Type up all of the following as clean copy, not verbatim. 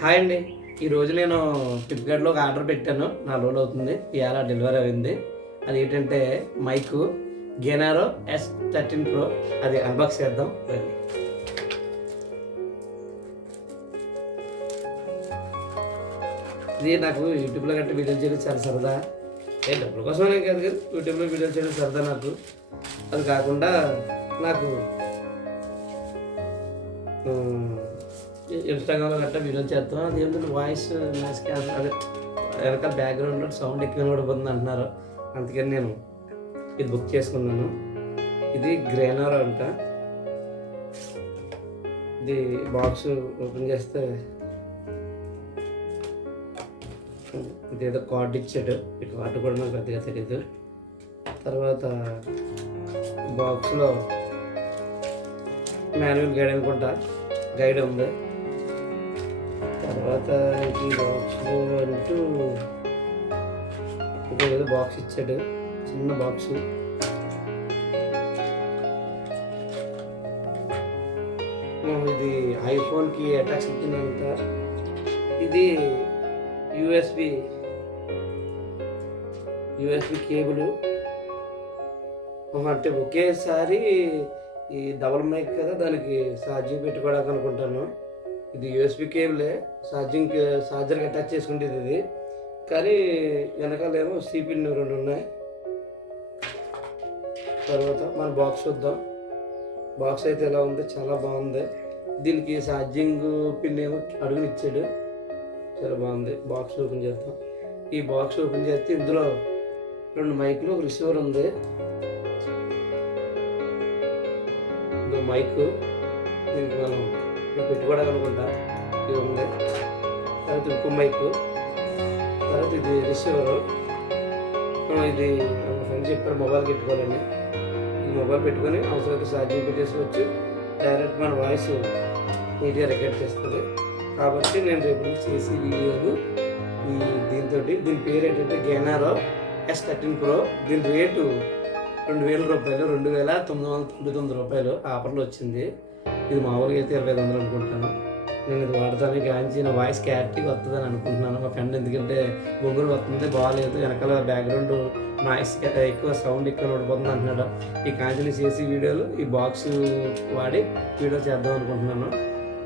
Hi అండి. ఈరోజు నేను ఫ్లిప్కార్ట్లో ఒక ఆర్డర్ పెట్టాను. 4 రోజులు అవుతుంది. ఇవాళ డెలివరీ అయింది. అది ఏంటంటే మైకు గెనారో S13 Pro. అది అన్బాక్స్ చేద్దాం రండి. ఇది నాకు యూట్యూబ్లో గట్రా వీడియోలు చేయడం చాలా సరదా. డబ్బుల కోసమనే కాదు కదా, యూట్యూబ్లో వీడియోలు చేయడం సరదా నాకు. అది కాకుండా నాకు ఇన్స్టాగ్రామ్లో గట్రా వీడియోలు చేస్తాం. అది ఏంటంటే వాయిస్ నాయిస్ క్యాన్సల్, అదే వెనకాల బ్యాక్గ్రౌండ్లో సౌండ్ ఎక్కువ వినబడిపోతుంది అంటున్నారు. అందుకని నేను ఇది బుక్ చేసుకున్నాను. ఇది గ్రేనర్ అంట. ఇది బాక్స్ ఓపెన్ చేస్తే ఇదేదో కార్డు ఇచ్చాడు. ఈ కార్డు కూడా నాకు పెద్దగా తెలియదు. తర్వాత బాక్స్లో మాన్యువల్ గైడ్ అనుకుంటా, గైడ్ ఉంది. తర్వాత ఈ బాక్స్లో అంటూ ఏదో బాక్స్ ఇచ్చాడు, చిన్న బాక్స్. ఇది ఐఫోన్కి అటాచ్ అవుతుందంట. ఇది యూఎస్బి కేబుల్. అంటే ఒకేసారి ఈ డబల్ మైక్ కదా, దానికి ఛార్జింగ్ పెట్టుకోవడానికి అనుకుంటాను. ఇది యూఎస్బి కేబులే, ఛార్జర్కి అటాచ్ చేసుకుంటుంది ఇది. కానీ వెనకాలేమో సిపిన్ 2 ఉన్నాయి. తర్వాత మన బాక్స్ చూద్దాం. బాక్స్ అయితే ఎలా ఉంది, చాలా బాగుంది. దీనికి ఛార్జింగ్ పిన్ ఏమో అడుగునిచ్చాడు, చాలా బాగుంది. బాక్స్ ఓపెన్ చేద్దాం. ఈ బాక్స్ ఓపెన్ చేస్తే ఇందులో 2 మైకులు, ఒక రిసీవర్ ఉంది. ఇంకో మైకు, దీనికి మనం పెట్టుకోవడానికి అనుకుంటా, ఇది ఉంది. తర్వాత ఇంకో మైకు, తర్వాత ఇది రిసీవరు. ఇది మా ఫ్రెండ్ చెప్పారు మొబైల్కి పెట్టుకోవాలని. ఈ మొబైల్ పెట్టుకొని అవసరమైతే ఛార్జింగ్ పెట్టేసుకోవచ్చు. డైరెక్ట్ మన వాయిస్ నీట్గా రికార్డ్ చేస్తుంది. కాబట్టి నేను రేపు నుంచి చేసి వీడియోలు దీని పేరు ఏంటంటే గెనారో S13 Pro. దీని రేటు 2000 రూపాయలు, 2999 రూపాయలు ఆఫర్లో వచ్చింది. ఇది మామూలుగా అయితే 2500 అనుకుంటాను. నేను ఇది వాడతాను, గాంచి నా వాయిస్ క్లారిటీగా వస్తుందని అనుకుంటున్నాను. మా ఫ్రెండ్ ఎందుకంటే బొంగురు వస్తుంది, బాగాలేదు, వెనకాల బ్యాక్గ్రౌండ్ నాయిస్ ఎక్కువ, సౌండ్ ఎక్కువ నడిపోతుంది అంటున్నాడు. ఈ కాంచిని చేసి వీడియోలు ఈ బాక్స్ వాడి వీడియో చేద్దాం అనుకుంటున్నాను.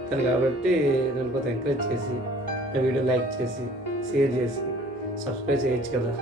కానీ కాబట్టి నన్ను కొంత ఎంకరేజ్ చేసి నా వీడియో లైక్ చేసి, షేర్ చేసి, సబ్స్క్రైబ్ చేయొచ్చు కదా.